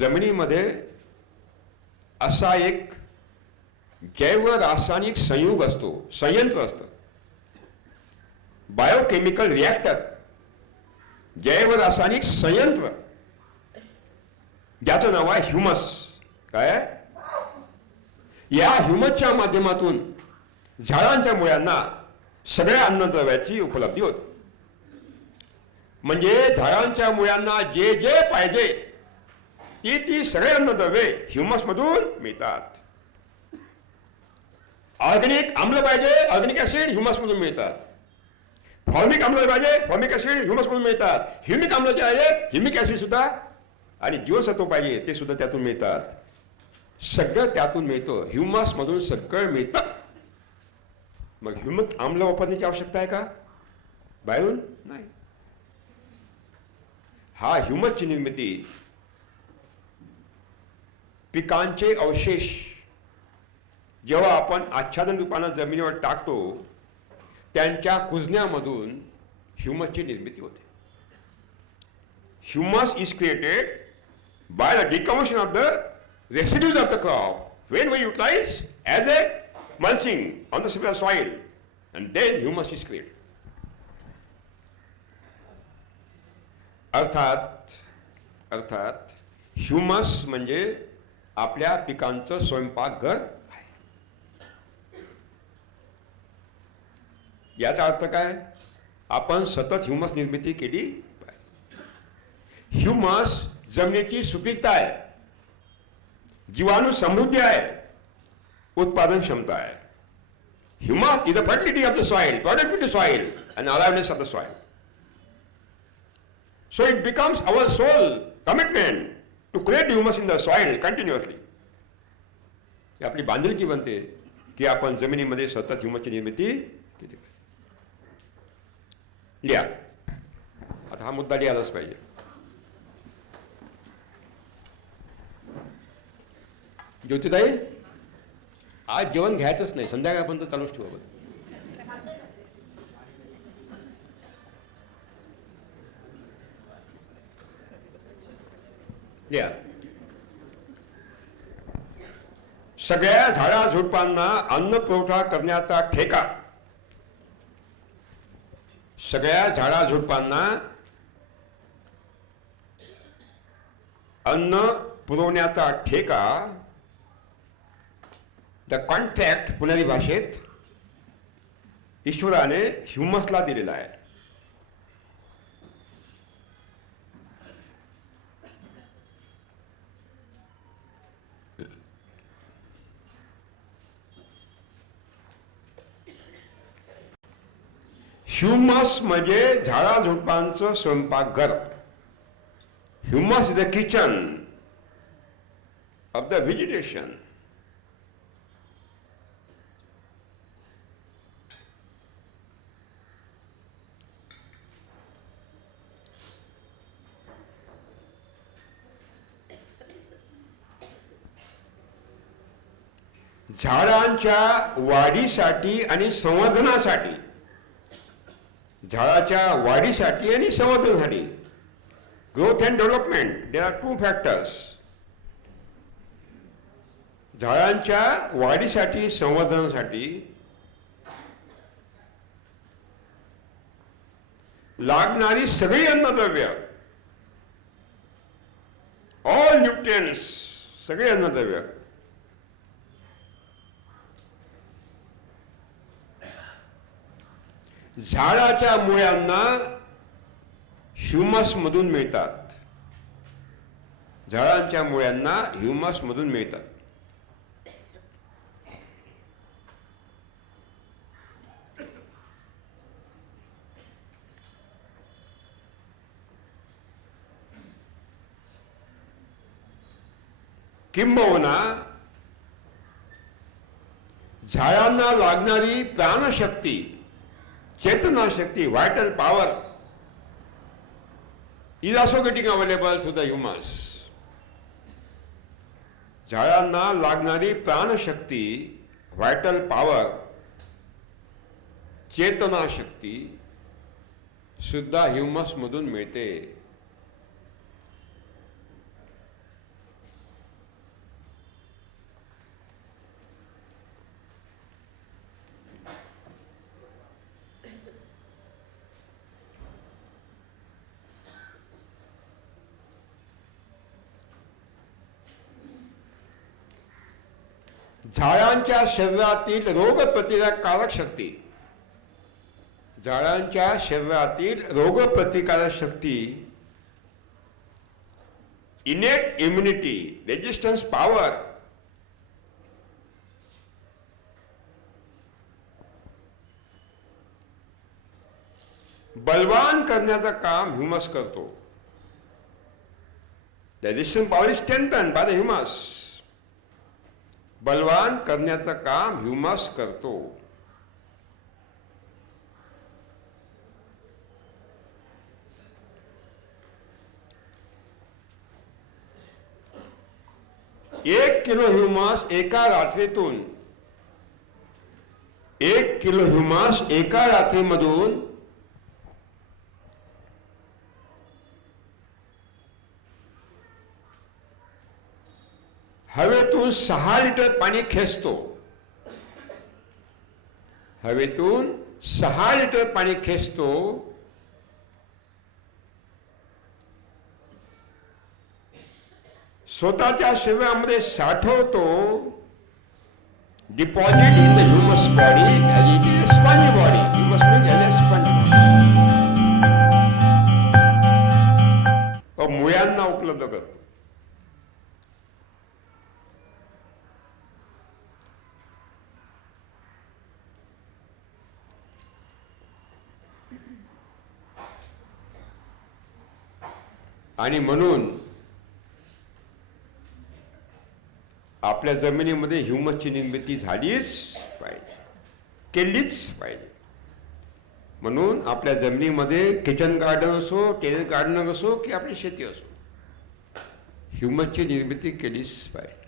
जमिनीमध्ये असा एक जैव रासायनिक संयुग असतो संयंत्र असतं. बायोकेमिकल रिॲक्टर जैव रासायनिक संयंत्र. ज्याचं नाव आहे ह्युमस. काय? या ह्युमसच्या माध्यमातून झाडांच्या मुळ्यांना सगळ्या अन्नद्रव्याची उपलब्धी होते. म्हणजे झाडांच्या मुळ्यांना जे जे पाहिजे ती ती सगळे अन्नद्रव्ये ह्युमस मधून मिळतात ऑर्गॅनिक आम्ल पाहिजे ऑर्गॅनिक ऍसिड ह्युमस मधून मिळतात। फॉर्मिक आम्ल पाहिजे फॉर्मिक ऍसिड ह्युमस मधून मिळतात। ह्युमिक आम्ल जे आहे ह्युमिक ऍसिड सुद्धा आणि जीवसत्व पाहिजे ते सुद्धा त्यातून मिळतात। सगळं त्यातून मिळतं। ह्युमस मधून सगळं मिळतं। मग ह्युमिक आम्ल वापरण्याची आवश्यकता आहे का? बाहेरून? नाही. हा ह्युमसची निर्मिती पिकांचे अवशेष. जेव्हा आपण आच्छादन रूपानं जमिनीवर टाकतो त्यांच्या कुजण्यामधून ह्युमसची निर्मिती होते. Humus is created by the decomposition of the residues of the crop when we utilise as a mulching on the same soil and then humus is create अर्थात अर्थात ह्युमस म्हणजे आपल्या पिकांचं स्वयंपाकघर आहे. याचा अर्थ काय? आपण सतत ह्युमस निर्मिती केली ह्युमस जमिनीची सुपीकता आहे. जीवाणू समृद्धी आहे. उत्पादन क्षमता आहे. Humus is the fertility of the soil productivity soil and aliveness of the soil so it becomes our sole commitment to create humus in the soil continuously आपली बांधिलकी बनते की आपण जमिनीमध्ये सतत ह्युमसची निर्मिती केली लिहा. आता हा मुद्दा लिहायलाच पाहिजे. ज्योतिताई आज जेवण घ्यायचंच नाही. संध्याकाळपर्यंत चालूच ठेवा बरं. लिहा सगळ्या झाडा झुडपांना अन्न पुरवठा करण्याचा ठेका. सगळ्या झाडा झुडपांना अन्न पुरवण्याचा ठेका. द कॉन्ट्रॅक्ट पुणेरी भाषेत ईश्वराने ह्युमसला दिलेला आहे. ह्युमस म्हणजे झाडाझुडपांचं स्वयंपाकघर humus is the kitchen of the vegetation. झाडांच्या वाढीसाठी आणि संवर्धनासाठी झाडाच्या वाढीसाठी आणि संवर्धनासाठी growth and development they are two factors झाडांच्या वाढीसाठी संवर्धनासाठी लागणारी सगळी अन्नद्रव्य ऑल न्यूट्रियन्स सगळे अन्नद्रव्य झाडाच्या मुळ्यांना ह्युमस मधून मिळतात. झाडांच्या मुळ्यांना ह्युमस मधून मिळतात. किंबहुना झाडांना लागणारी प्राणशक्ती चेतनाशक्ती vital power is also getting available through the humus झाडांना लागणारी प्राणशक्ती व्हायटल पॉवर चेतनाशक्ती सुद्धा ह्युमसमधून मिळते. झाडांच्या शरीरातील रोग प्रतिकारक शक्ती झाडांच्या शरीरातील रोग प्रतिकारक शक्ती. इनेट इम्युनिटी रेजिस्टन्स पॉवर बलवान करण्याचं काम ह्युमस करतो. Resistance power is strengthen by the humus. बलवान करण्याचं काम ह्युमस करतो. एक किलो ह्युमस एका रात्रीतून एक किलो ह्युमस एका रात्रीमधून माणूस सहा लिटर पाणी खेचतो. हवेतून सहा लिटर पाणी खेचतो. स्वतःच्या शरीरामध्ये साठवतो. Deposit in the humus body it is sponge body humus म्हणजे स्पंज मुळ्यांना उपलब्ध करतो. आणि म्हणून आपल्या जमिनीमध्ये ह्युमसची निर्मिती झालीच पाहिजे. केलीच पाहिजे. म्हणून आपल्या जमिनीमध्ये किचन गार्डन असो टेरेस गार्डन असो की आपली शेती असो ह्युमसची निर्मिती केलीच पाहिजे.